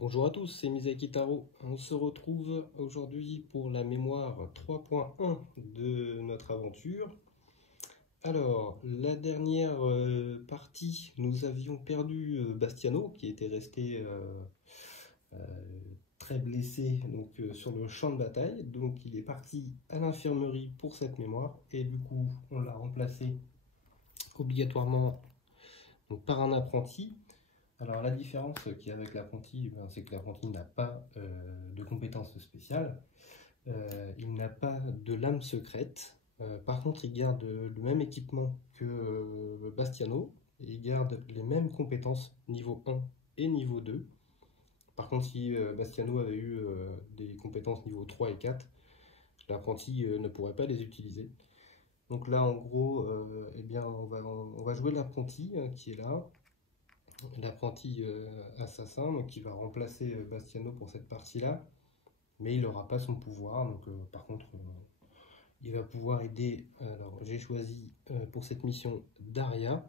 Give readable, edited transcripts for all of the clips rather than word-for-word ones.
Bonjour à tous, c'est Misaki Taro. On se retrouve aujourd'hui pour la mémoire 3.1 de notre aventure. Alors, la dernière partie, nous avions perdu Bastiano, qui était resté très blessé sur le champ de bataille. Donc, il est parti à l'infirmerie pour cette mémoire. Et du coup, on l'a remplacé obligatoirement par un apprenti. Alors la différence qu'il y a avec l'apprenti, c'est que l'apprenti n'a pas de compétences spéciales, il n'a pas de lame secrète, par contre il garde le même équipement que Bastiano, et il garde les mêmes compétences niveau 1 et niveau 2. Par contre si Bastiano avait eu des compétences niveau 3 et 4, l'apprenti ne pourrait pas les utiliser. Donc là en gros, on va jouer l'apprenti qui est là. L'apprenti assassin, donc qui va remplacer Bastiano pour cette partie-là, mais il n'aura pas son pouvoir. Donc, par contre, il va pouvoir aider. Alors, j'ai choisi pour cette mission Daria.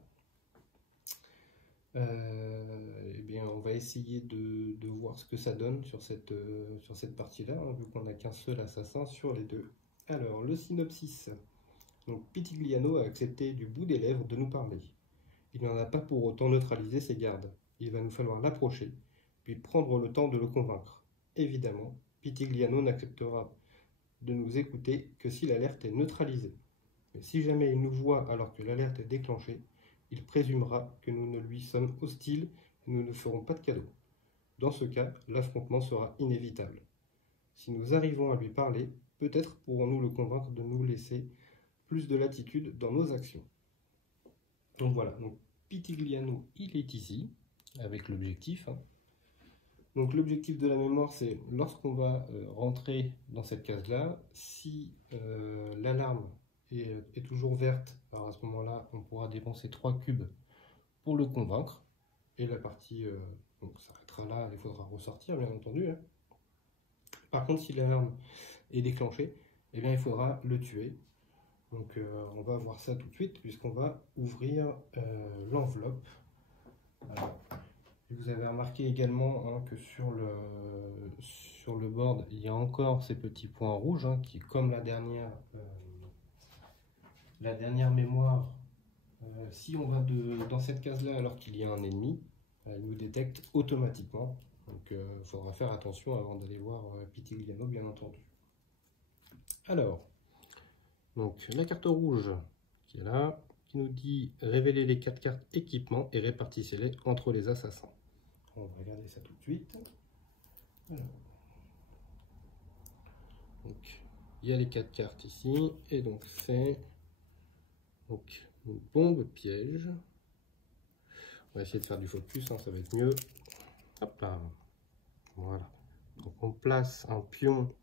On va essayer de voir ce que ça donne sur cette partie-là, hein, vu qu'on n'a qu'un seul assassin sur les deux. Alors, le synopsis. Donc, Pitigliano a accepté du bout des lèvres de nous parler. Il n'en a pas pour autant neutralisé ses gardes. Il va nous falloir l'approcher, puis prendre le temps de le convaincre. Évidemment, Pitigliano n'acceptera de nous écouter que si l'alerte est neutralisée. Mais si jamais il nous voit alors que l'alerte est déclenchée, il présumera que nous ne lui sommes hostiles et nous ne ferons pas de cadeau. Dans ce cas, l'affrontement sera inévitable. Si nous arrivons à lui parler, peut-être pourrons-nous le convaincre de nous laisser plus de latitude dans nos actions. Donc voilà, donc Pitigliano, il est ici, avec l'objectif. Donc l'objectif de la mémoire, c'est lorsqu'on va rentrer dans cette case-là, si l'alarme est toujours verte, alors à ce moment-là, on pourra dépenser 3 cubes pour le convaincre. Et la partie s'arrêtera là, il faudra ressortir, bien entendu. Par contre, si l'alarme est déclenchée, eh bien, il faudra le tuer. Donc on va voir ça tout de suite puisqu'on va ouvrir l'enveloppe. Vous avez remarqué également que sur le board il y a encore ces petits points rouges qui, comme la dernière mémoire, si on va dans cette case là alors qu'il y a un ennemi, il nous détecte automatiquement. Donc il faudra faire attention avant d'aller voir Pitigliano, bien entendu. Alors, donc la carte rouge qui est là, qui nous dit révéler les 4 cartes équipement et répartissez-les entre les assassins. On va regarder ça tout de suite. Alors. Donc il y a les 4 cartes ici, et donc c'est une bombe piège. On va essayer de faire du focus, ça va être mieux. Hop là. Voilà. Donc on place un pion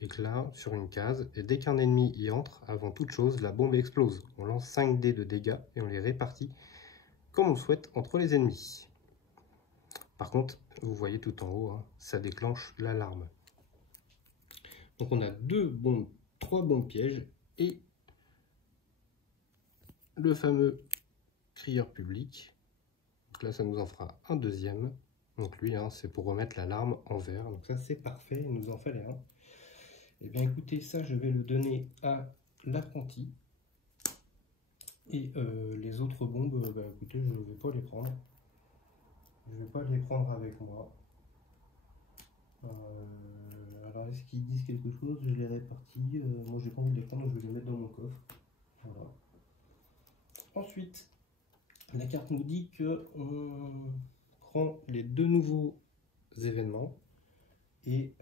éclat sur une case, et dès qu'un ennemi y entre, avant toute chose, la bombe explose. On lance 5 dés de dégâts et on les répartit comme on souhaite entre les ennemis. Par contre, vous voyez tout en haut, ça déclenche l'alarme. Donc on a 3 bombes pièges et le fameux crieur public. Donc là, ça nous en fera un deuxième. Donc lui, c'est pour remettre l'alarme en vert. Donc ça, c'est parfait, il nous en fallait un. Et bien écoutez, ça je vais le donner à l'apprenti. Et les autres bombes, écoutez, je ne vais pas les prendre. Je ne vais pas les prendre avec moi. Alors est-ce qu'ils disent quelque chose? Je les répartis. Moi j'ai pas envie de les prendre, donc je vais les mettre dans mon coffre. Voilà. Ensuite, la carte nous dit qu'on prend les 2 nouveaux événements et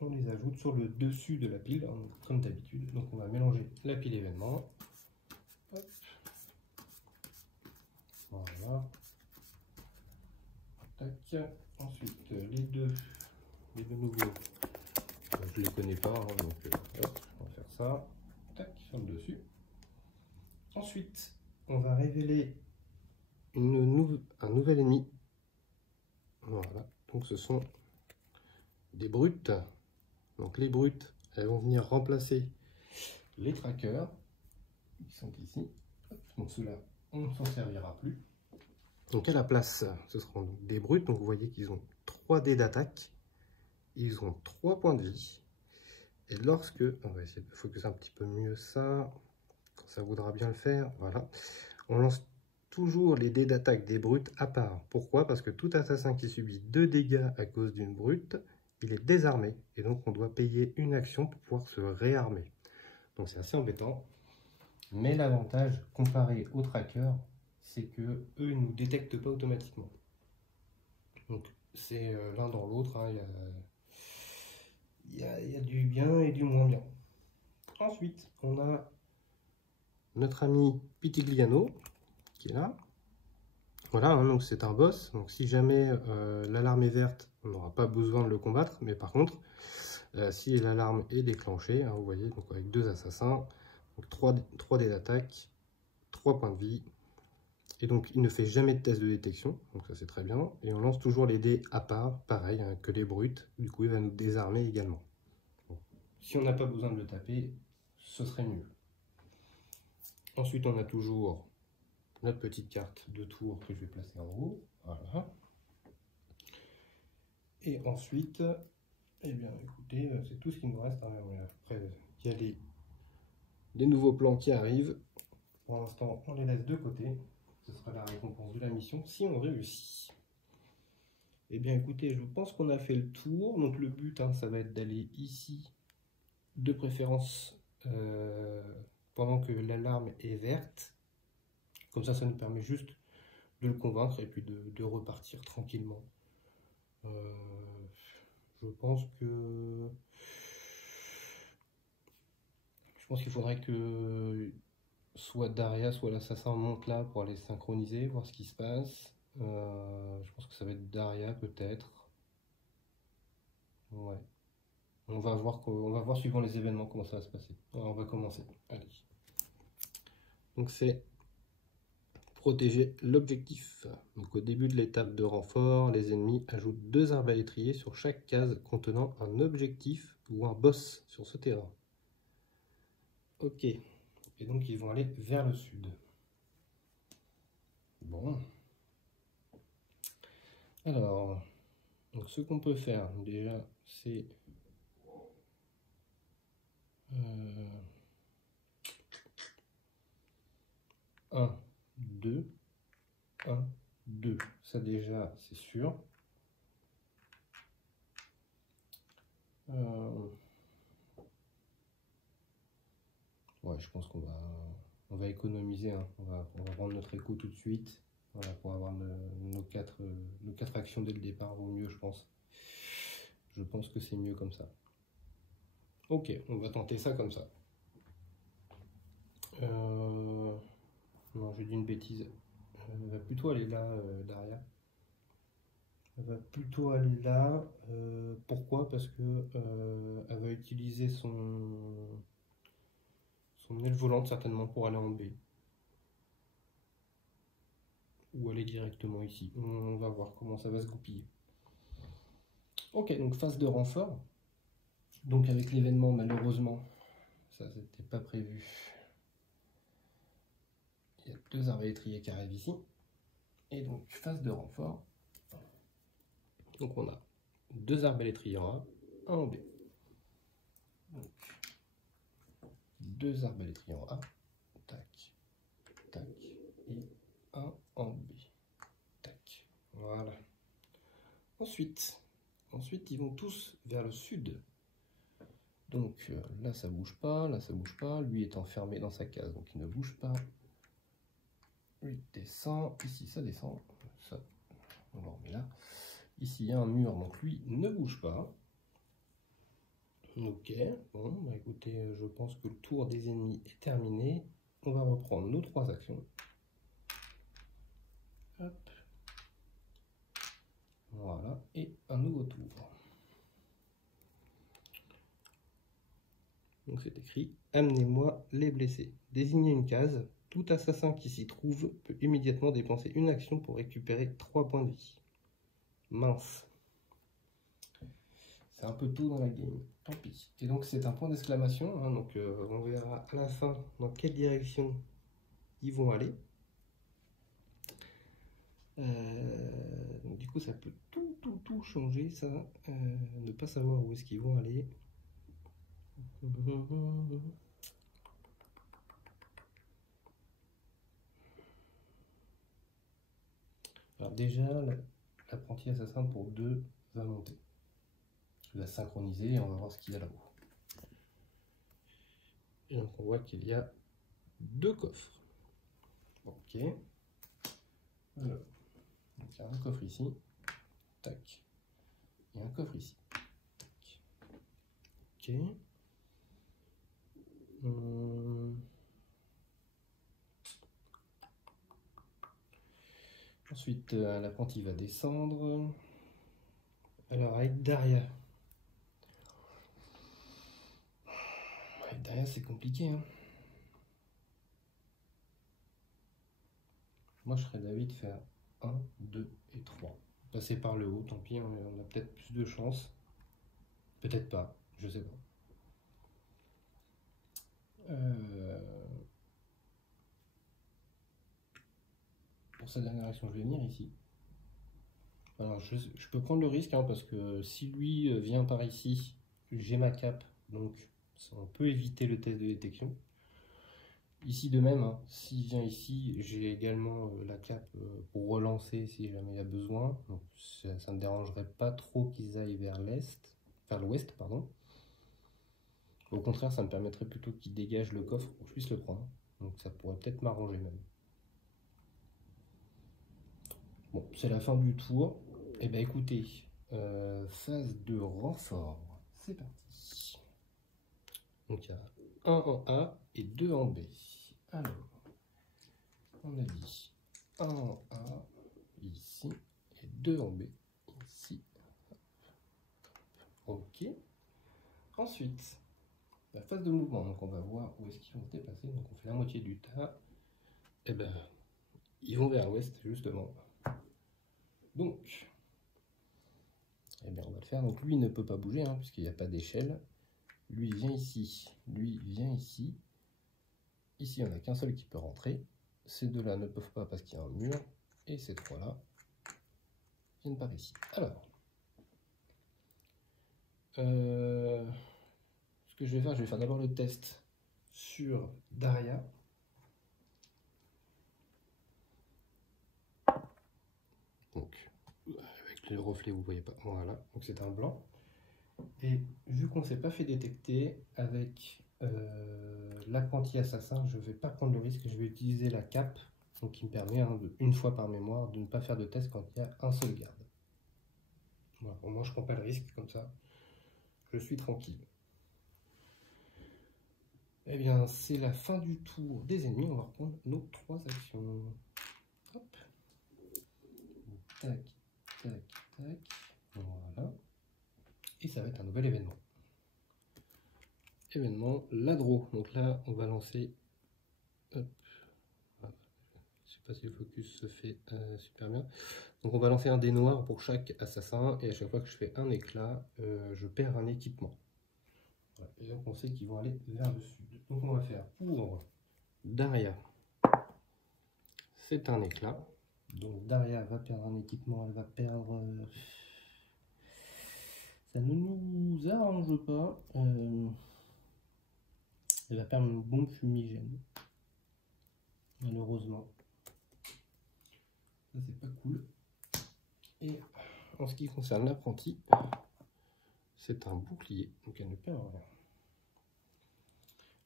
on les ajoute sur le dessus de la pile, comme d'habitude. Donc on va mélanger la pile événement. Hop. Voilà. Tac. Ensuite les deux nouveaux, je les connais pas, donc hop, on va faire ça. Tac, sur le dessus. Ensuite, on va révéler un nouvel ennemi. Voilà. Donc ce sont des brutes. Donc les brutes, elles vont venir remplacer les trackers qui sont ici. Donc ceux-là, on ne s'en servira plus. Donc à la place, ce seront des brutes. Donc vous voyez qu'ils ont 3 dés d'attaque. Ils ont 3 points de vie. Et lorsque, on va essayer de focus un petit peu mieux ça, quand ça voudra bien le faire, voilà. On lance toujours les dés d'attaque des brutes à part. Pourquoi? Parce que tout assassin qui subit 2 dégâts à cause d'une brute, il est désarmé. Et donc on doit payer une action pour pouvoir se réarmer. Donc c'est assez embêtant. Mais l'avantage, comparé aux trackers, c'est que eux ne nous détectent pas automatiquement. Donc c'est l'un dans l'autre, hein, il y a du bien et du moins bien. Ensuite, on a notre ami Pitigliano qui est là. Voilà, hein, donc c'est un boss. Donc si jamais l'alarme est verte, on n'aura pas besoin de le combattre. Mais par contre, si l'alarme est déclenchée, hein, vous voyez, donc avec 2 assassins, donc 3 dés d'attaque, 3 points de vie. Et donc il ne fait jamais de test de détection, donc ça c'est très bien. Et on lance toujours les dés à part, pareil hein, que les brutes. Du coup il va nous désarmer également. Bon. Si on n'a pas besoin de le taper, ce serait mieux. Ensuite on a toujours notre petite carte de tour que je vais placer en haut. Voilà. Et ensuite, eh bien écoutez, c'est tout ce qu'il nous reste. Hein. Après, il y a des nouveaux plans qui arrivent. Pour l'instant, on les laisse de côté. Ce sera la récompense de la mission si on réussit. Eh bien écoutez, je pense qu'on a fait le tour. Donc le but, hein, ça va être d'aller ici, de préférence pendant que l'alarme est verte. Comme ça nous permet juste de le convaincre et puis de repartir tranquillement. Je pense qu'il faudrait que soit Daria, soit l'assassin monte là pour aller synchroniser, voir ce qui se passe. Je pense que ça va être Daria peut-être. Ouais. On va voir suivant les événements comment ça va se passer. Alors, on va commencer. Allez. Donc c'est protéger l'objectif. Donc au début de l'étape de renfort, les ennemis ajoutent 2 arbalétriers sur chaque case contenant un objectif ou un boss sur ce terrain. Ok. Et donc ils vont aller vers le sud. Bon. Alors, donc ce qu'on peut faire déjà, c'est 1, 2, 1, 2. Ça déjà, c'est sûr. Ouais, je pense qu'on va économiser. Hein. On va prendre notre écho tout de suite. Voilà, pour avoir nos 4 actions dès le départ, vaut mieux, je pense. Je pense que c'est mieux comme ça. Ok, on va tenter ça comme ça. Non, j'ai dit une bêtise. Elle va plutôt aller là, Daria. Elle va plutôt aller là. Pourquoi? Parce que elle va utiliser son aile volante certainement pour aller en B. Ou aller directement ici. On va voir comment ça va se goupiller. Ok, donc phase de renfort. Donc avec l'événement, malheureusement, ça c'était pas prévu. Il y a 2 arbalétriers qui arrivent ici. Et donc phase de renfort. Donc on a 2 arbalétriers en A, 1 en B. Donc 2 arbalétriers en A, tac, tac, et 1 en B, tac. Voilà. Ensuite, ils vont tous vers le sud. Donc là, ça bouge pas, là, ça bouge pas. Lui est enfermé dans sa case, donc il ne bouge pas. Lui descend, ici, ça descend. Ça, on le remet là. Ici, il y a un mur, donc lui ne bouge pas. Ok, bon, bah écoutez, je pense que le tour des ennemis est terminé. On va reprendre nos 3 actions. Hop. Voilà, et un nouveau tour. Donc c'est écrit « Amenez-moi les blessés ». Désignez une case. Tout assassin qui s'y trouve peut immédiatement dépenser une action pour récupérer 3 points de vie. Mince. C'est un peu tôt dans la game, tant pis. Et donc c'est un point d'exclamation, hein, donc on verra à la fin dans quelle direction ils vont aller. Donc du coup, ça peut tout changer, ça. Ne pas savoir où est-ce qu'ils vont aller. Alors déjà, l'apprenti assassin pour 2 va monter. Je vais la synchroniser et on va voir ce qu'il y a là-haut. Et donc on voit qu'il y a 2 coffres. Ok. Alors, donc il y a un coffre ici. Tac. Et un coffre ici. Tac. Ok. Ensuite, l'apprenti va descendre. Alors avec Daria. Avec Daria, c'est compliqué, hein. Moi, je serais d'avis de faire 1, 2 et 3. Passer par le haut, tant pis, on a peut-être plus de chance. Peut-être pas, je sais pas. Pour sa dernière action, je vais venir ici. Alors, je peux prendre le risque, hein, parce que si lui vient par ici, j'ai ma cape, donc on peut éviter le test de détection. Ici de même, hein, s'il vient ici, j'ai également la cape pour relancer si jamais il y a besoin. Donc ça ne dérangerait pas trop qu'ils aillent vers l'ouest, pardon. Au contraire, ça me permettrait plutôt qu'ils dégagent le coffre pour que je puisse le prendre. Donc ça pourrait peut-être m'arranger même. Bon, c'est la fin du tour. Et bien écoutez, phase de renfort. C'est parti. Donc il y a 1 en A et 2 en B. Alors, on a dit 1 en A ici et 2 en B ici. Ok. Ensuite, la phase de mouvement. Donc on va voir où est-ce qu'ils vont se déplacer. Donc on fait la moitié du tas. Et ben, ils vont vers l'ouest justement. Donc, eh bien on va le faire. Donc lui il ne peut pas bouger, hein, puisqu'il n'y a pas d'échelle. Lui vient ici. Lui vient ici. Ici, il n'y en a qu'un seul qui peut rentrer. Ces deux-là ne peuvent pas parce qu'il y a un mur. Et ces trois-là viennent par ici. Alors, ce que je vais faire d'abord le test sur Daria. Donc, avec le reflet, vous ne voyez pas. Voilà, donc c'est un blanc. Et vu qu'on ne s'est pas fait détecter avec l'apprenti assassin, je ne vais pas prendre le risque. Je vais utiliser la cape, donc qui me permet, hein, une fois par mémoire, de ne pas faire de test quand il y a un seul garde. Voilà, au moins je ne prends pas le risque, comme ça, je suis tranquille. Eh bien, c'est la fin du tour des ennemis. On va reprendre nos 3 actions. Hop. Tac, tac, tac. Voilà. Et ça va être un nouvel événement. Événement, l'adro. Donc là, on va lancer. Hop. Voilà. Je ne sais pas si le focus se fait super bien. Donc on va lancer un dé noir pour chaque assassin. Et à chaque fois que je fais un éclat, je perds un équipement. Voilà. Et donc on sait qu'ils vont aller vers le sud. Donc on va faire pour Daria. C'est un éclat. Donc Daria va perdre un équipement, elle va perdre... ça ne nous arrange pas. Elle va perdre une bombe fumigène. Malheureusement. Ça c'est pas cool. Et en ce qui concerne l'apprenti, c'est un bouclier. Donc elle ne perd rien.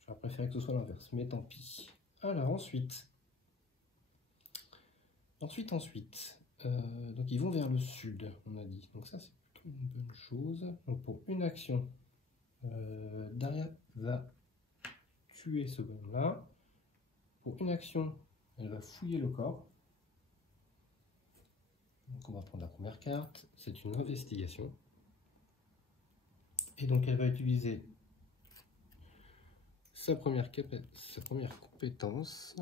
J'aurais préféré que ce soit l'inverse, mais tant pis. Alors ensuite... donc ils vont vers le sud, on a dit. Donc ça c'est plutôt une bonne chose. Donc pour une action, Daria va tuer ce bonhomme-là. Pour une action, elle va fouiller le corps. Donc on va prendre la première carte. C'est une investigation. Et donc elle va utiliser sa première compétence.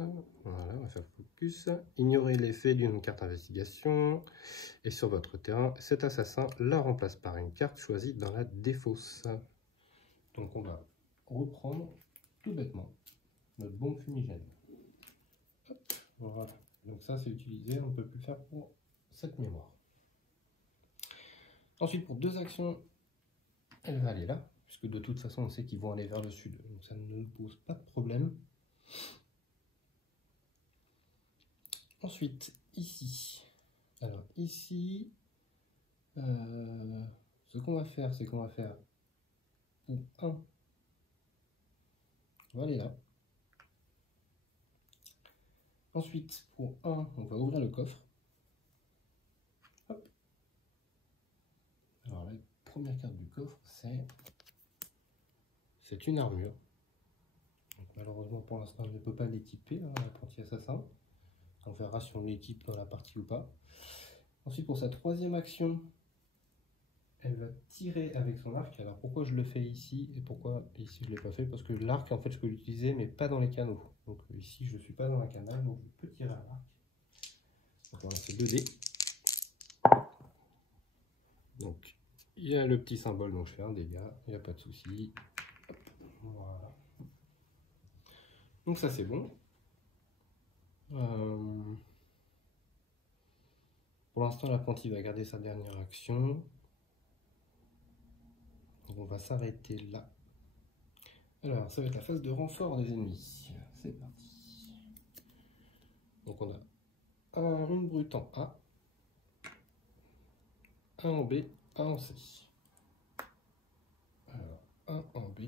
Voilà, on va faire focus. Ignorez l'effet d'une carte investigation. Et sur votre terrain, cet assassin la remplace par une carte choisie dans la défausse. Donc on va reprendre tout bêtement notre bombe fumigène. Hop, voilà. Donc ça c'est utilisé, on ne peut plus faire pour cette mémoire. Ensuite, pour 2 actions, elle va aller là, puisque de toute façon, on sait qu'ils vont aller vers le sud, donc ça ne nous pose pas de problème. Ensuite, ici. Alors, ici, ce qu'on va faire, c'est qu'on va faire pour 1, on va aller là. Ensuite, pour 1, on va ouvrir le coffre. Hop. Alors, la première carte du coffre, c'est une armure. Donc, malheureusement, pour l'instant, je ne peux pas l'équiper, hein, l'apprenti assassin. On verra si on l'équipe dans la partie ou pas. Ensuite, pour sa 3e action, elle va tirer avec son arc. Alors, pourquoi je le fais ici et pourquoi ici je ne l'ai pas fait? Parce que l'arc, en fait, je peux l'utiliser, mais pas dans les canaux. Donc, ici, je ne suis pas dans un canal, donc je peux tirer à l'arc. Donc, on va lancer 2 dés. Donc, il y a le petit symbole, donc je fais un dégât, il n'y a pas de souci. Voilà. Donc, ça, c'est bon. Pour l'instant, l'apprenti va garder sa dernière action. Donc, on va s'arrêter là. Alors, ça va être la phase de renfort des ennemis. C'est parti. Donc, on a une brute en A, un en B, un en C. Alors, un en B,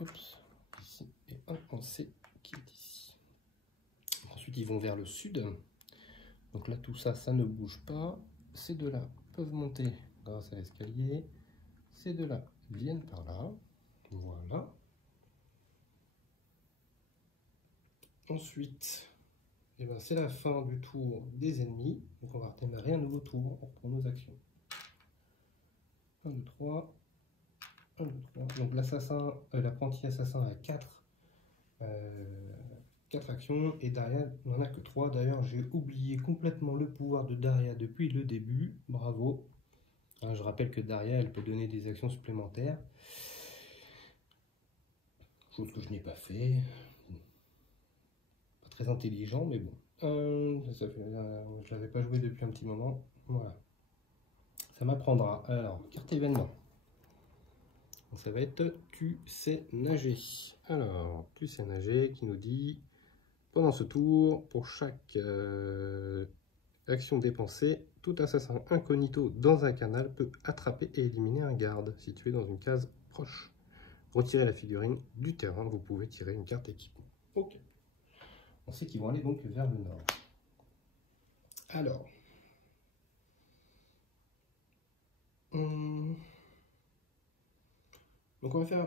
oups, ici, et un en C qui est ici. Ensuite, ils vont vers le sud. Donc là, tout ça, ça ne bouge pas. Ces deux-là peuvent monter grâce à l'escalier. Ces deux-là viennent par là. Voilà. Ensuite, eh ben, c'est la fin du tour des ennemis. Donc on va redémarrer un nouveau tour pour nos actions. 1, 2, 3. 1, 2, 3. Donc l'assassin, l'apprenti assassin a 4 actions et Daria n'en a que 3. D'ailleurs, j'ai oublié complètement le pouvoir de Daria depuis le début. Bravo. Hein, je rappelle que Daria, elle peut donner des actions supplémentaires. Chose que je n'ai pas fait. Pas très intelligent, mais bon. Je l'avais pas joué depuis un petit moment. Voilà. Ça m'apprendra. Alors, carte événement. Donc, ça va être tu sais nager. Alors, tu sais nager qui nous dit pendant ce tour, pour chaque action dépensée, tout assassin incognito dans un canal peut attraper et éliminer un garde situé dans une case proche. Retirez la figurine du terrain, vous pouvez tirer une carte équipement. Ok. On sait qu'ils vont aller donc vers le nord. Alors. Donc on va faire...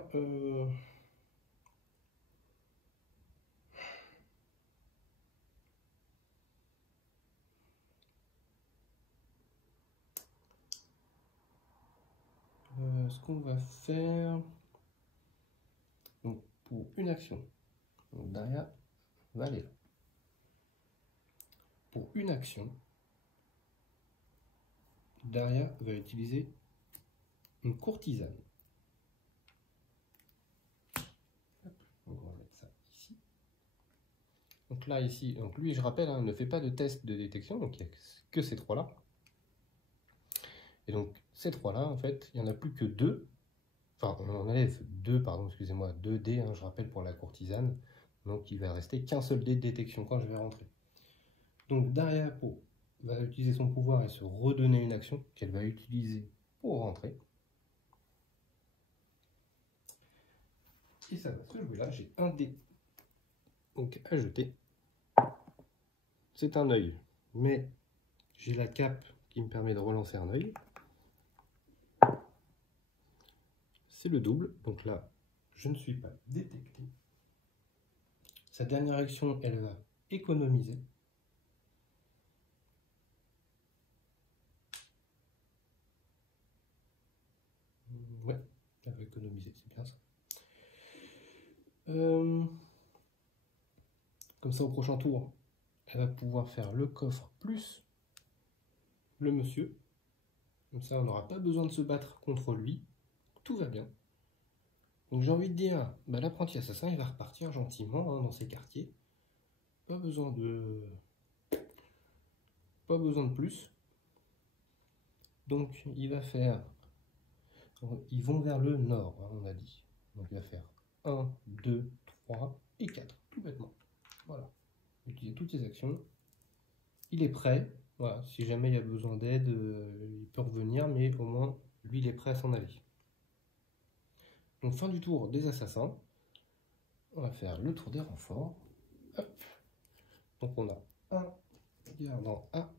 ce qu'on va faire... Donc pour une action, donc Daria va aller là. Pour une action, Daria va utiliser une courtisane. On va mettre ça ici. Donc là, ici, donc lui, je rappelle, hein, ne fait pas de test de détection, donc il n'y a que ces 3 là. Et donc ces 3 là, en fait, il n'y en a plus que 2. Enfin, on enlève 2, pardon, excusez-moi, 2 dés, hein, je rappelle, pour la courtisane. Donc il va rester qu'un seul dé de détection quand je vais rentrer. Donc Daria va utiliser son pouvoir et se redonner une action qu'elle va utiliser pour rentrer. Et ça va se jouer là, j'ai un dé donc à jeter. C'est un œil, mais j'ai la cape qui me permet de relancer un œil. C'est le double, donc là, je ne suis pas détecté. Sa dernière action, elle va économiser. Ouais, elle va économiser, c'est bien ça. Comme ça, au prochain tour, elle va pouvoir faire le coffre plus le monsieur. Comme ça, on n'aura pas besoin de se battre contre lui. Tout va bien. Donc j'ai envie de dire, bah, l'apprenti assassin, il va repartir gentiment hein, dans ses quartiers. Pas besoin de plus. Donc il va faire, ils vont vers le nord, hein, on a dit. Donc il va faire 1, 2, 3 et 4, tout bêtement. Voilà, utiliser toutes ces actions. Il est prêt, voilà, si jamais il y a besoin d'aide, il peut revenir, mais au moins, lui, il est prêt à s'en aller. Donc fin du tour des assassins, on va faire le tour des renforts. Hop. Donc on a un gardant A.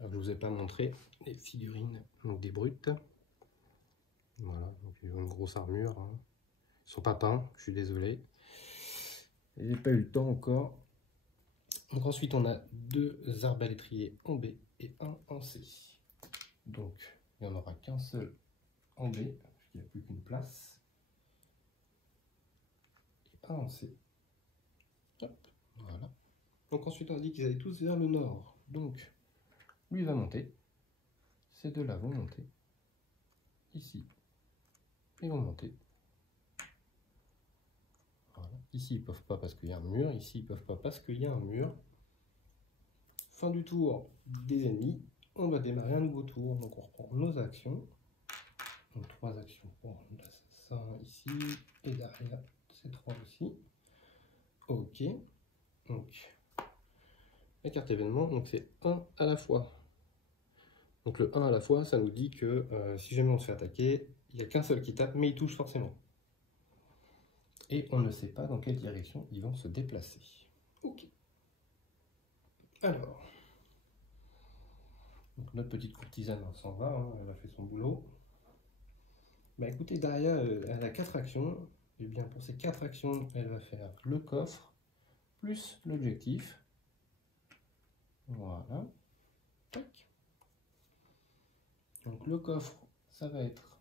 Alors, je ne vous ai pas montré les figurines donc des brutes. Voilà, donc ils ont une grosse armure. Hein. Ils ne sont pas peints, je suis désolé. J'ai pas eu le temps encore. Donc ensuite on a 2 arbalétriers en B et 1 en C. Donc il n'y en aura qu'un seul en B, parce qu'il n'y a plus qu'une place. Et 1 en C. Hop, voilà. Donc ensuite on a dit qu'ils allaient tous vers le nord. Donc lui va monter. Ces deux-là vont monter. Ici, ils vont monter. Voilà. Ici, ils ne peuvent pas parce qu'il y a un mur. Ici, ils ne peuvent pas parce qu'il y a un mur. Fin du tour des ennemis. On va démarrer un nouveau tour. Donc on reprend nos actions. Donc 3 actions pour l'assassin ici. Et derrière, c'est 3 aussi. Ok. Donc, la carte événement, donc c'est 1 à la fois. Donc le 1 à la fois, ça nous dit que si jamais on se fait attaquer, il n'y a qu'un seul qui tape, mais il touche forcément. Et on ne sait pas dans quelle direction ils vont se déplacer. Ok. Alors, donc notre petite courtisane s'en va, hein, elle a fait son boulot. Bah écoutez, Daria, elle a 4 actions. Et bien pour ces 4 actions, elle va faire le coffre, plus l'objectif. Voilà. Tac. Donc le coffre, ça va être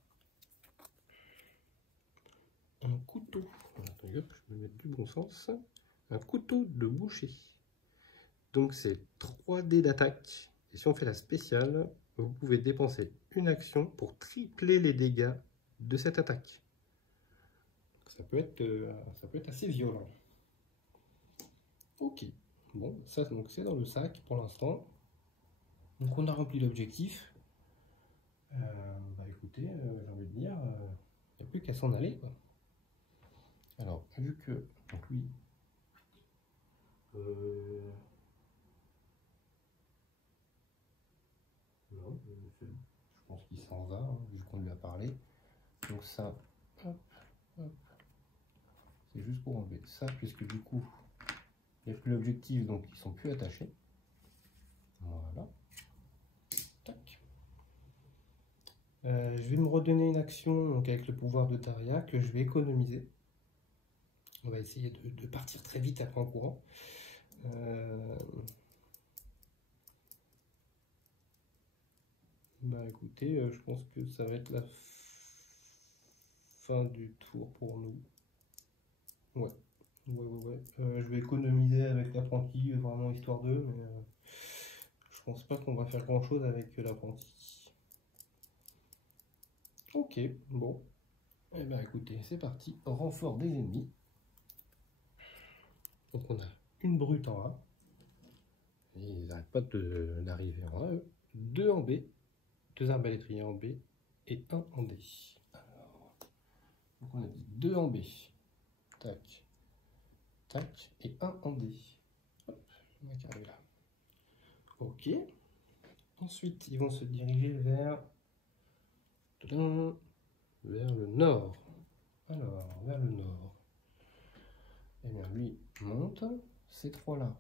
un couteau. Attendez, hop, je vais mettre du bon sens. Un couteau de boucher. Donc c'est 3 dés d'attaque. Et si on fait la spéciale, vous pouvez dépenser une action pour tripler les dégâts de cette attaque. Ça peut être assez violent. Ok. Bon, ça donc c'est dans le sac pour l'instant. Donc on a rempli l'objectif. Bah écoutez, j'ai envie de dire, il n'y a plus qu'à s'en aller, quoi. Alors, vu que donc lui, non, je pense qu'il s'en va, hein, vu qu'on lui a parlé. Donc ça, hop, hop, c'est juste pour enlever ça, puisque du coup, il n'y a plus l'objectif, donc ils sont plus attachés. Voilà. Tac. Je vais me redonner une action donc avec le pouvoir de Taria que je vais économiser. On va essayer de partir très vite après en courant. Bah écoutez, je pense que ça va être la fin du tour pour nous. Ouais. Je vais économiser avec l'apprenti, vraiment histoire d'eux, mais je pense pas qu'on va faire grand chose avec l'apprenti. Ok, bon. Eh ben écoutez, c'est parti. Renfort des ennemis. Donc on a une brute en A. Et ils n'arrêtent pas d'arriver en A. 2 en B. 2 arbalétriers en B. Et 1 en D. Alors, donc on a dit 2 en B. Tac. Tac. Et 1 en D. Hop, on a carré là. Ok. Ensuite, ils vont se diriger vers le nord. Alors, vers le nord. Et bien lui monte. Ces 3 là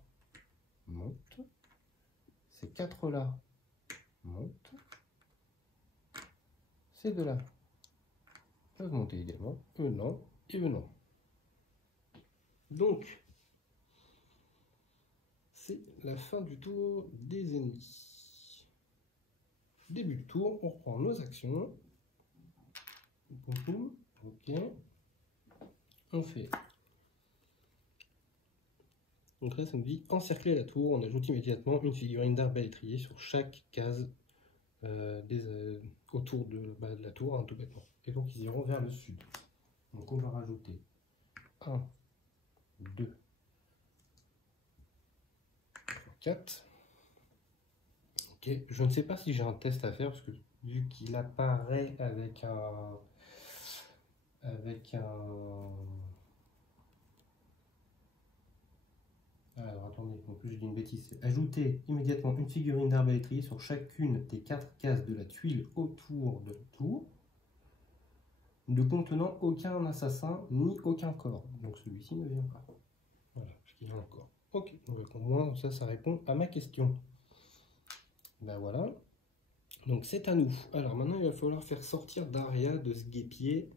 montent. Ces 4 là montent. Ces 2 là peuvent monter également. Eux non. Et eux non. Donc, c'est la fin du tour des ennemis. Début du tour, on reprend nos actions. Ok. On fait. Donc là, ça nous dit encercler la tour. On ajoute immédiatement une figurine d'arbalétrier sur chaque case autour de la tour, hein, tout bêtement. Et donc, ils iront vers le sud. Donc, on va rajouter 1, 2, 3, 4. Ok, je ne sais pas si j'ai un test à faire parce que vu qu'il apparaît avec un... Alors attendez, en plus je dis une bêtise. Ajoutez immédiatement une figurine d'arbalétrier sur chacune des 4 cases de la tuile autour de la tour, ne contenant aucun assassin ni aucun corps. Donc celui-ci ne vient pas. Voilà, parce qu'il a un corps. Ok, donc au moins ça répond à ma question. Ben voilà. Donc c'est à nous. Alors maintenant il va falloir faire sortir Daria de ce guêpier.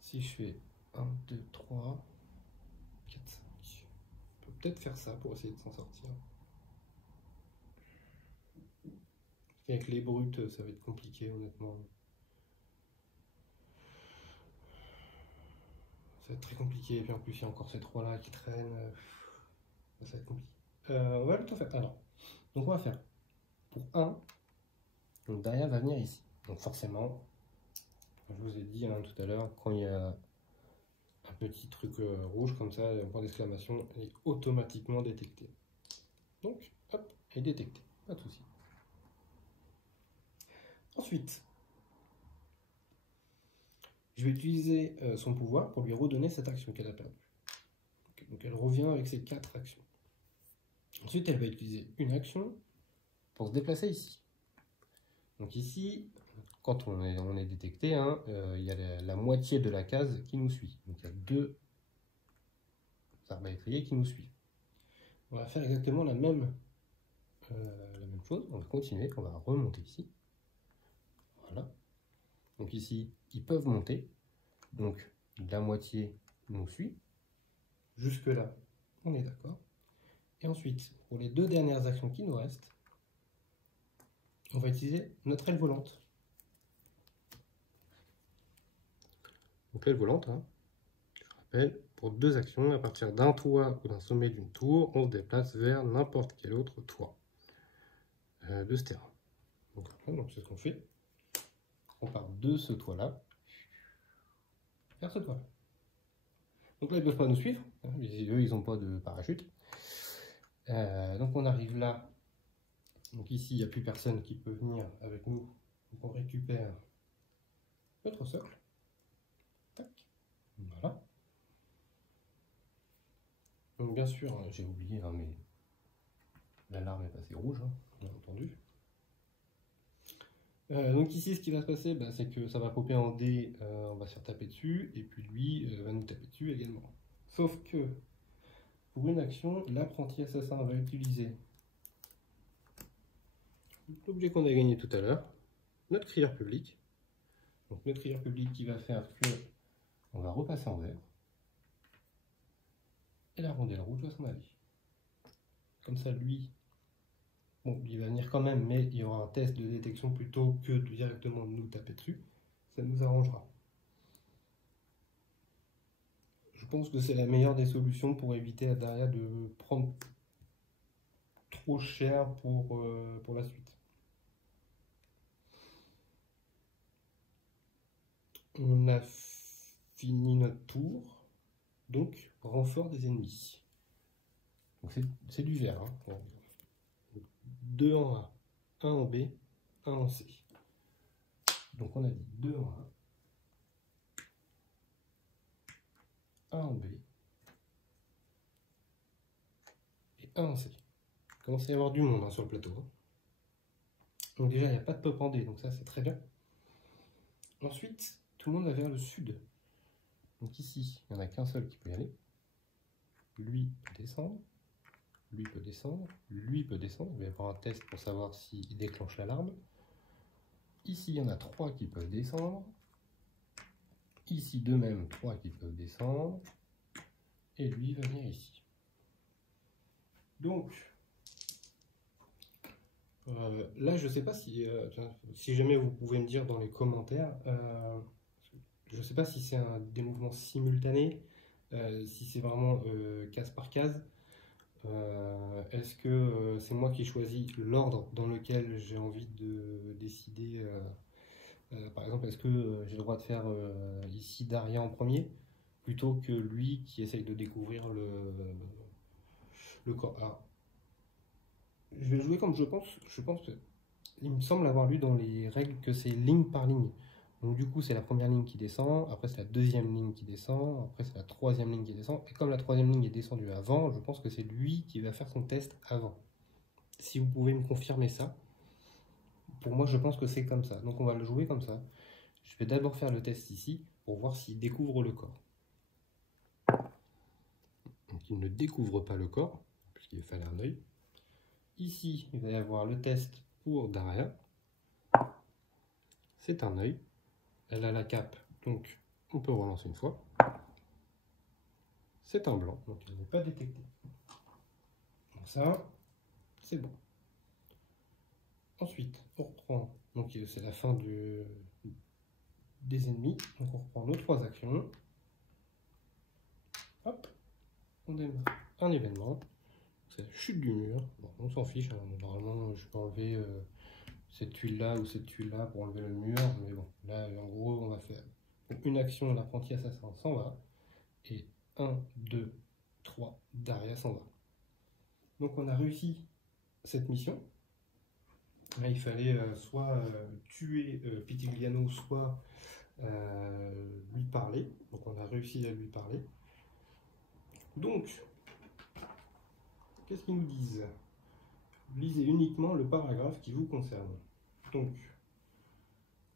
Si je fais 1, 2, 3, 4, 5. On peut peut-être faire ça pour essayer de s'en sortir. Avec les brutes, ça va être compliqué honnêtement. Ça va être très compliqué, et puis en plus il y a encore ces trois là qui traînent. Ça va être compliqué. On va plutôt faire. Alors, donc on va faire pour 1. Donc Daria va venir ici. Donc forcément, je vous ai dit tout à l'heure, quand il y a un petit truc rouge comme ça, un point d'exclamation, il est automatiquement détecté. Donc, hop, il est détecté. Pas de souci. Ensuite, je vais utiliser son pouvoir pour lui redonner cette action qu'elle a perdue. Donc elle revient avec ses 4 actions. Ensuite, elle va utiliser une action pour se déplacer ici. Donc ici, quand on est détecté, il y a la moitié de la case qui nous suit. Donc il y a 2 arbalétriers qui nous suivent. On va faire exactement la même chose. On va continuer, on va remonter ici. Voilà. Donc ici, ils peuvent monter. Donc la moitié nous suit. Jusque là, on est d'accord. Et ensuite, pour les 2 dernières actions qui nous restent, on va utiliser notre aile volante. Donc l'aile volante, je rappelle, pour 2 actions, à partir d'un toit ou d'un sommet d'une tour, on se déplace vers n'importe quel autre toit de ce terrain. Donc c'est ce qu'on fait. On part de ce toit-là vers ce toit-là. Donc là, ils ne peuvent pas nous suivre. Eux, ils n'ont pas de parachute. Donc on arrive là. Donc ici, il n'y a plus personne qui peut venir avec nous. Donc on récupère notre socle. Tac. Voilà. Donc bien sûr, j'ai oublié, mais l'alarme est passée rouge, bien entendu. Donc ici, ce qui va se passer, c'est que ça va popper en D, on va se faire taper dessus, et puis lui va nous taper dessus également. Sauf que, pour une action, l'apprenti assassin va utiliser l'objet qu'on a gagné tout à l'heure, notre crieur public. Donc notre crieur public qui va faire que on va repasser en vert, et la rondelle rouge va s'en aller. Comme ça, lui, bon, il va venir quand même, mais il y aura un test de détection plutôt que de directement nous taper dessus. Ça nous arrangera. Je pense que c'est la meilleure des solutions pour éviter à Daria de prendre trop cher pour la suite. On a fini notre tour, donc renfort des ennemis. C'est du vert. 2 en A, 1 en B, 1 en C. Donc on a dit 2 en A, 1 en B et 1 en C. Il commence à y avoir du monde sur le plateau. Donc déjà, il n'y a pas de pop en D, donc ça c'est très bien. Ensuite, tout le monde va vers le sud. Donc ici, il n'y en a qu'un seul qui peut y aller. Lui peut descendre. Lui peut descendre. Lui peut descendre. Il va y avoir un test pour savoir s'il déclenche l'alarme. Ici, il y en a 3 qui peuvent descendre. Ici, de même, 3 qui peuvent descendre. Et lui va venir ici. Donc, là, je ne sais pas si jamais vous pouvez me dire dans les commentaires, je ne sais pas si c'est des mouvements simultanés, si c'est vraiment case par case. Est-ce que c'est moi qui choisis l'ordre dans lequel j'ai envie de décider Par exemple, est-ce que j'ai le droit de faire ici Daria en premier, plutôt que lui qui essaye de découvrir le corps. Alors, je vais jouer comme je pense. Je pense que il me semble avoir lu dans les règles que c'est ligne par ligne. Donc du coup, c'est la première ligne qui descend, après c'est la deuxième ligne qui descend, après c'est la troisième ligne qui descend. Et comme la troisième ligne est descendue avant, je pense que c'est lui qui va faire son test avant. Si vous pouvez me confirmer ça, pour moi je pense que c'est comme ça. Donc on va le jouer comme ça. Je vais d'abord faire le test ici pour voir s'il découvre le corps. Donc il ne découvre pas le corps, puisqu'il fallait un œil. Ici, il va y avoir le test pour Daria. C'est un œil. Elle a la cape, donc on peut relancer une fois. C'est un blanc, donc elle n'est pas détectée. Donc ça, c'est bon. Ensuite, on reprend, donc c'est la fin des ennemis. Donc on reprend nos 3 actions. Hop, on démarre un événement. C'est la chute du mur. Bon, on s'en fiche, hein. Normalement je peux enlever cette tuile là ou cette tuile là pour enlever le mur, mais bon, là en gros on va faire une action, l'apprenti assassin s'en va, et 1, 2, 3, Daria s'en va. Donc on a réussi cette mission. Là, il fallait soit tuer Pitigliano, soit lui parler. Donc on a réussi à lui parler. Donc, qu'est-ce qu'ils nous disent? Lisez uniquement le paragraphe qui vous concerne. Donc,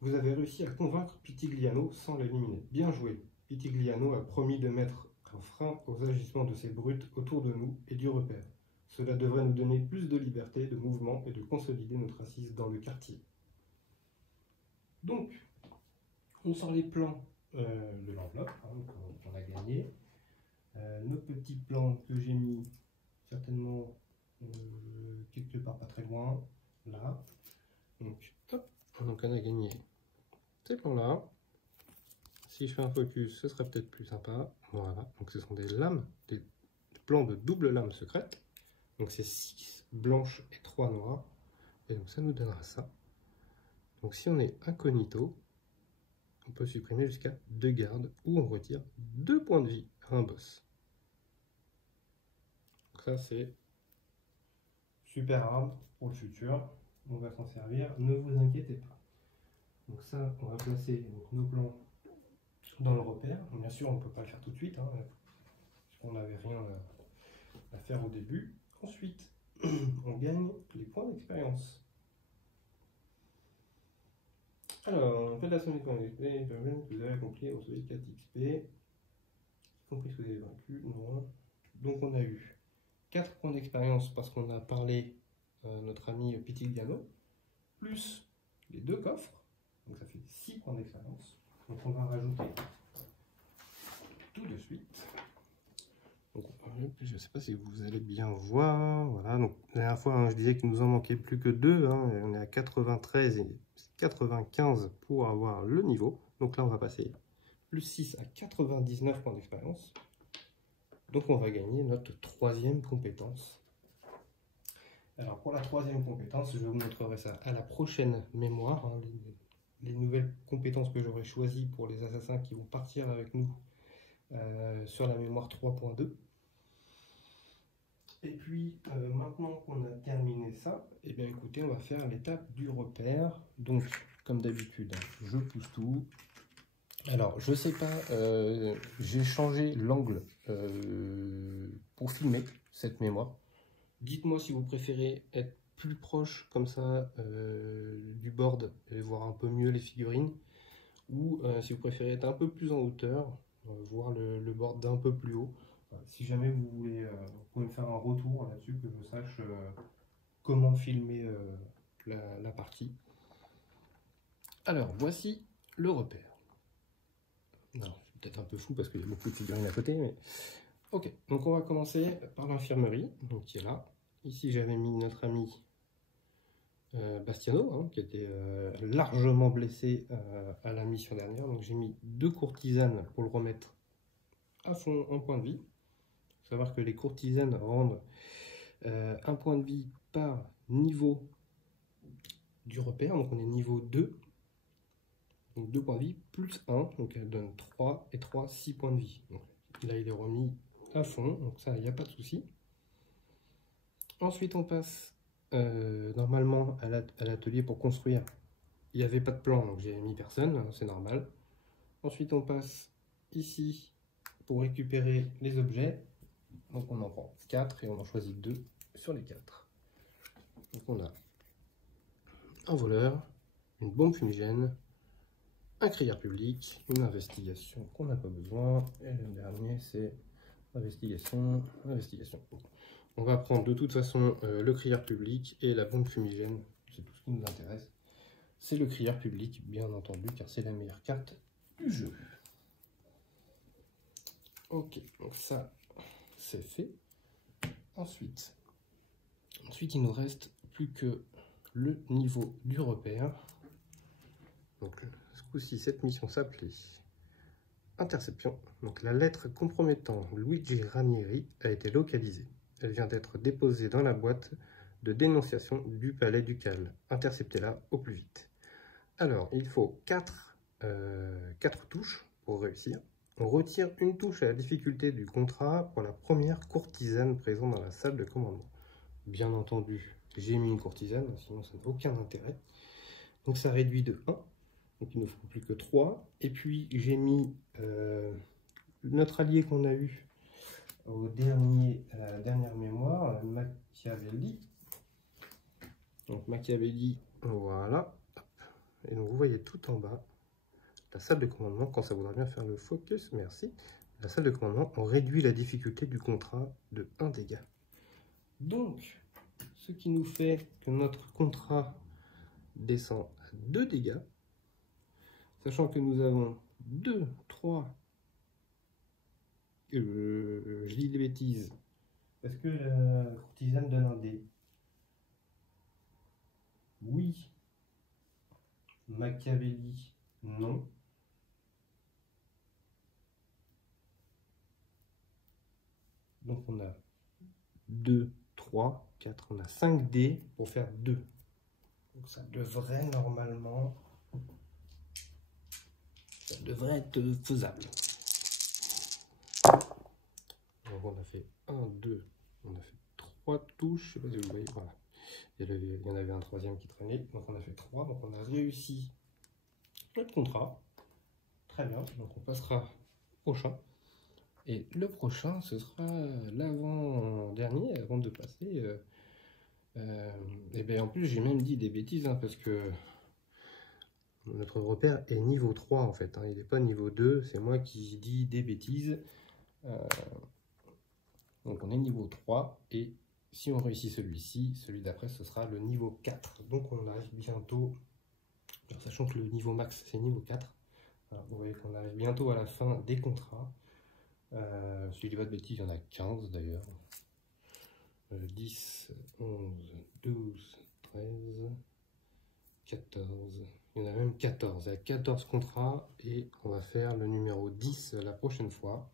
vous avez réussi à convaincre Pitigliano sans l'éliminer. Bien joué. Pitigliano a promis de mettre un frein aux agissements de ces brutes autour de nous et du repère. Cela devrait nous donner plus de liberté de mouvement et de consolider notre assise dans le quartier. Donc, on sort les plans de l'enveloppe, hein, qu'on a gagné. Nos petits plans que j'ai mis certainement quelque part pas très loin, là. Donc, hop, donc on a gagné ces plans-là. Si je fais un focus, ce serait peut-être plus sympa. Voilà, donc ce sont des lames, des plans de double lame secrète. Donc c'est 6 blanches et 3 noires. Et donc ça nous donnera ça. Donc si on est incognito, on peut supprimer jusqu'à 2 gardes ou on retire 2 points de vie à un boss. Donc ça c'est super arme pour le futur. On va s'en servir, ne vous inquiétez pas. Donc ça, on va placer donc, nos plans dans le repère. Bien sûr, on ne peut pas le faire tout de suite, hein, puisqu'on n'avait rien à faire au début. Ensuite, on gagne les points d'expérience. Alors, faites la somme des points d'XP, que vous avez accompli, vous avez 4 XP, y compris ce que vous avez vaincu, non. Donc on a eu 4 points d'expérience parce qu'on a parlé notre ami Pitigliano, plus les 2 coffres, donc ça fait 6 points d'expérience. Donc on va rajouter tout de suite. Donc, je ne sais pas si vous allez bien voir. Voilà, donc la dernière fois, hein, je disais qu'il nous en manquait plus que 2. Hein, on est à 93 et 95 pour avoir le niveau. Donc là, on va passer plus 6 à 99 points d'expérience. Donc on va gagner notre 3e compétence. Alors pour la 3e compétence, je vous montrerai ça à la prochaine mémoire. Hein, les nouvelles compétences que j'aurai choisies pour les assassins qui vont partir avec nous sur la mémoire 3.2. Et puis maintenant qu'on a terminé ça, et bien écoutez, on va faire l'étape du repère. Donc comme d'habitude, je pousse tout. Alors je sais pas, j'ai changé l'angle pour filmer cette mémoire. Dites-moi si vous préférez être plus proche comme ça du board et voir un peu mieux les figurines, ou si vous préférez être un peu plus en hauteur, voir le board d'un peu plus haut. Si jamais vous voulez, vous pouvez me faire un retour là-dessus, que je sache comment filmer la partie. Alors, voici le repère. Non, c'est peut-être un peu fou parce qu'il y a beaucoup de figurines à côté, mais... Ok, donc on va commencer par l'infirmerie, donc qui est là. Ici, j'avais mis notre ami Bastiano, hein, qui était largement blessé à la mission dernière. Donc j'ai mis 2 courtisanes pour le remettre à fond en point de vie. Il faut savoir que les courtisanes rendent 1 point de vie par niveau du repère, donc on est niveau 2. Donc 2 points de vie plus 1, donc elle donne 3 et 3, 6 points de vie. Donc là il est remis à fond, donc ça il n'y a pas de souci. Ensuite on passe normalement à l'atelier pour construire. Il n'y avait pas de plan, donc j'ai mis personne, c'est normal. Ensuite on passe ici pour récupérer les objets. Donc on en prend 4 et on en choisit 2 sur les 4. Donc on a un voleur, une bombe fumigène, un crieur public, une investigation qu'on n'a pas besoin, et le dernier c'est investigation. On va prendre de toute façon le crieur public et la bombe fumigène, c'est tout ce qui nous intéresse. C'est le crieur public, bien entendu, car c'est la meilleure carte du jeu. Ok, donc ça c'est fait. Ensuite, il nous reste plus que le niveau du repère. Donc ce coup-ci, cette mission s'appelait Interception. Donc la lettre compromettant Luigi Ranieri a été localisée. Elle vient d'être déposée dans la boîte de dénonciation du palais ducal. Interceptez-la au plus vite. Alors, il faut 4 touches pour réussir. On retire une touche à la difficulté du contrat pour la première courtisane présente dans la salle de commandement. Bien entendu, j'ai mis une courtisane, sinon ça n'a aucun intérêt. Donc ça réduit de 1. Donc il ne faut plus que 3. Et puis j'ai mis notre allié qu'on a eu à la dernière mémoire, Machiavelli. Donc Machiavelli, voilà. Et donc vous voyez tout en bas, la salle de commandement, quand ça voudra bien faire le focus, merci. La salle de commandement, on réduit la difficulté du contrat de 1 dégât. Donc, ce qui nous fait que notre contrat descend à 2 dégâts, sachant que nous avons 2, 3, je dis des bêtises. Est-ce que la courtisane donne un dé? Oui. Machiavelli, non. Donc on a 2, 3, 4, on a 5 dés pour faire 2. Donc ça devrait normalement... Ça devrait être faisable. Donc on a fait 1, 2, on a fait 3 touches, je ne sais pas si vous voyez, voilà. Il y en avait un troisième qui traînait, donc on a fait 3, donc on a réussi notre contrat. Très bien, donc on passera au prochain. Et le prochain, ce sera l'avant-dernier, avant de passer. Et bien en plus, j'ai même dit des bêtises, hein, parce que notre repère est niveau 3 en fait, hein, il n'est pas niveau 2, c'est moi qui dis des bêtises. Donc on est niveau 3, et si on réussit celui-ci, celui d'après, ce sera le niveau 4. Donc on arrive bientôt, alors, sachant que le niveau max, c'est niveau 4. Alors, vous voyez qu'on arrive bientôt à la fin des contrats. Si je dis pas de bêtises, il y en a 15 d'ailleurs. 10, 11, 12, 13, 14, il y en a même 14. Il y a 14 contrats et on va faire le numéro 10 la prochaine fois.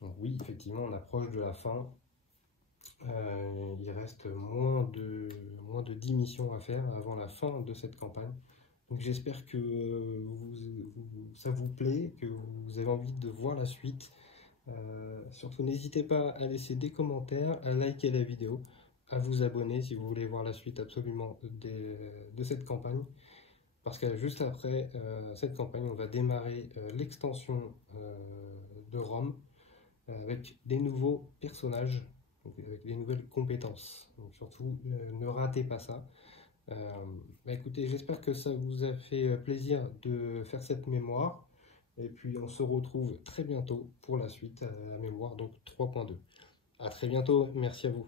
Donc oui, effectivement, on approche de la fin. Il reste moins de 10 missions à faire avant la fin de cette campagne. Donc j'espère que ça vous plaît, que vous avez envie de voir la suite. Surtout n'hésitez pas à laisser des commentaires, à liker la vidéo, à vous abonner si vous voulez voir la suite absolument de cette campagne. Parce que juste après cette campagne, on va démarrer l'extension de Rome avec des nouveaux personnages, donc avec des nouvelles compétences. Donc surtout, ne ratez pas ça. Écoutez, j'espère que ça vous a fait plaisir de faire cette mémoire. Et puis on se retrouve très bientôt pour la suite à la mémoire, donc 3.2. À très bientôt, merci à vous.